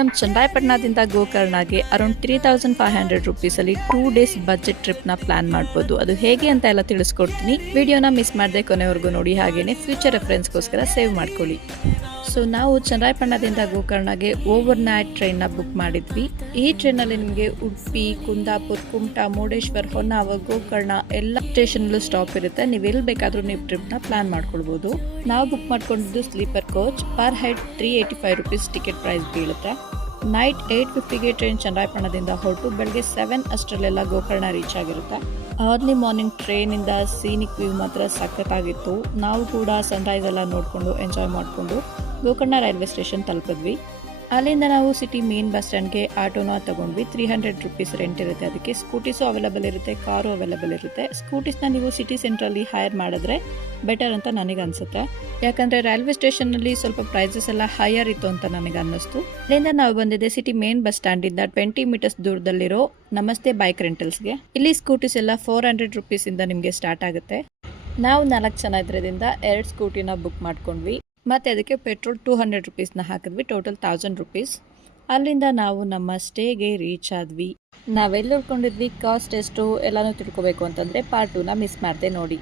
ನಮ್ಮ ಚನ್ನರಾಯಪಟ್ಟಣದಿಂದ ಗೋಕರ್ಣಗೆ around 3500 ರುಪೀಸಲ್ಲಿ 2 days budget ಟ್ರಿಪ್ನ plan ಮಾಡ್ಬೋದು. ಅದು ಹೇಗೆ ಅಂತ ಎಲ್ಲ ತಿಳಿಸ್ಕೊಡ್ತೀನಿ. ವಿಡಿಯೋನ ಮಿಸ್ ಮಾಡದೆ ಕೊನೆವರೆಗೂ ನೋಡಿ, ಹಾಗೇನೆ ಫ್ಯೂಚರ್ ರೆಫರೆನ್ಸ್ಗೋಸ್ಕರ ಸೇವ್ ಮಾಡ್ಕೊಳ್ಳಿ. ಸೊ ನಾವು ಚನ್ನರಾಯಪಟ್ಟಣದಿಂದ ಗೋಕರ್ಣಗೆ ಓವರ್ ನೈಟ್ ಟ್ರೈನ್ನ ಬುಕ್ ಮಾಡಿದ್ವಿ. ಈ ಟ್ರೈನಲ್ಲಿ ನಿಮಗೆ ಉಡುಪಿ, ಕುಂದಾಪುರ, ಕುಮಟಾ, ಮುರುಡೇಶ್ವರ, ಹೊನ್ನಾವರ, ಗೋಕರ್ಣ ಎಲ್ಲ ಸ್ಟೇಷನ್ಲೂ ಸ್ಟಾಪ್ ಇರುತ್ತೆ. ನೀವು ಎಲ್ಲಿ ಬೇಕಾದರೂ ನೀವು ಟ್ರಿಪ್ನ ಪ್ಲಾನ್ ಮಾಡ್ಕೊಳ್ಬೋದು. ನಾವು ಬುಕ್ ಮಾಡ್ಕೊಂಡಿದ್ದು sleeper coach. Per head 385 rupees ticket price ಬೀಳುತ್ತೆ. ನೈಟ್ 8:50ಗೆ ಟ್ರೈನ್ ಚನ್ನರಾಯಪಟ್ಟಣದಿಂದ ಹೊರಟು ಬೆಳಗ್ಗೆ 7 ಅಷ್ಟರಲ್ಲೆಲ್ಲ ಗೋಕರ್ಣ ರೀಚ್ ಆಗಿರುತ್ತೆ. ಅರ್ಲಿ ಮಾರ್ನಿಂಗ್ ಟ್ರೈನಿಂದ ಸೀನಿಕ್ ವ್ಯೂ ಮಾತ್ರ ಸಖತ್ತಾಗಿತ್ತು. ನಾವು ಕೂಡ ಸನ್ರೈಸ್ ಎಲ್ಲ ನೋಡಿಕೊಂಡು ಎಂಜಾಯ್ ಮಾಡಿಕೊಂಡು ಗೋಕರ್ಣ ರೈಲ್ವೆ ಸ್ಟೇಷನ್ ತಲುಪಿದ್ವಿ. ಅಲ್ಲಿಂದ ನಾವು ಸಿಟಿ ಮೇನ್ ಬಸ್ ಸ್ಟ್ಯಾಂಡ್ಗೆ ಆಟೋನ ತಗೊಂಡ್ವಿ. 300 ರುಪೀಸ್ ರೆಂಟ್ ಇರುತ್ತೆ. ಅದಕ್ಕೆ ಸ್ಕೂಟೀಸು ಅವೈಲೇಬಲ್ ಇರುತ್ತೆ, ಕಾರು ಅವೈಲೇಬಲ್ ಇರುತ್ತೆ. ಸ್ಕೂಟೀಸ್ನ ನೀವು ಸಿಟಿ ಸೆಂಟ್ರಲ್ಲಿ ಹೈರ್ ಮಾಡಿದ್ರೆ ಬೆಟರ್ ಅಂತ ನನಗೆ ಅನಿಸುತ್ತೆ. ಯಾಕಂದರೆ ರೈಲ್ವೆ ಸ್ಟೇಷನ್ನಲ್ಲಿ ಸ್ವಲ್ಪ ಪ್ರೈಸಸ್ ಎಲ್ಲ ಹೈಯರ್ ಇತ್ತು ಅಂತ ನನಗೆ ಅನ್ನಿಸ್ತು. ಅಲ್ಲಿಂದ ನಾವು ಬಂದಿದ್ದೆ ಸಿಟಿ ಮೇನ್ ಬಸ್ ಸ್ಟ್ಯಾಂಡಿಂದ 20 ಮೀಟರ್ಸ್ ದೂರದಲ್ಲಿರೋ ನಮಸ್ತೆ ಬೈಕ್ ರೆಂಟಲ್ಸ್ಗೆ. ಇಲ್ಲಿ ಸ್ಕೂಟೀಸ್ ಎಲ್ಲ 400 ರುಪೀಸಿಂದ ನಿಮಗೆ ಸ್ಟಾರ್ಟ್ ಆಗುತ್ತೆ. ನಾವು 4 ಜನ ಇದ್ರದಿಂದ 2 ಸ್ಕೂಟಿನ ಬುಕ್ ಮಾಡ್ಕೊಂಡ್ವಿ. ಮತ್ತು ಅದಕ್ಕೆ ಪೆಟ್ರೋಲ್ 200 ರುಪೀಸ್ನ ಹಾಕಿದ್ವಿ. Total 1000 rupees. ಅಲ್ಲಿಂದ ನಾವು ನಮ್ಮ ಸ್ಟೇಗೆ ರೀಚ್ ಆದ್ವಿ. ನಾವೆಲ್ಲಿ ಉಳ್ಕೊಂಡಿದ್ವಿ, ಕಾಸ್ಟ್ ಎಷ್ಟು ಎಲ್ಲನೂ ತಿಳ್ಕೊಬೇಕು ಅಂತಂದರೆ ಪಾರ್ಟ್ 2ನ ಮಿಸ್ ಮಾಡದೆ ನೋಡಿ.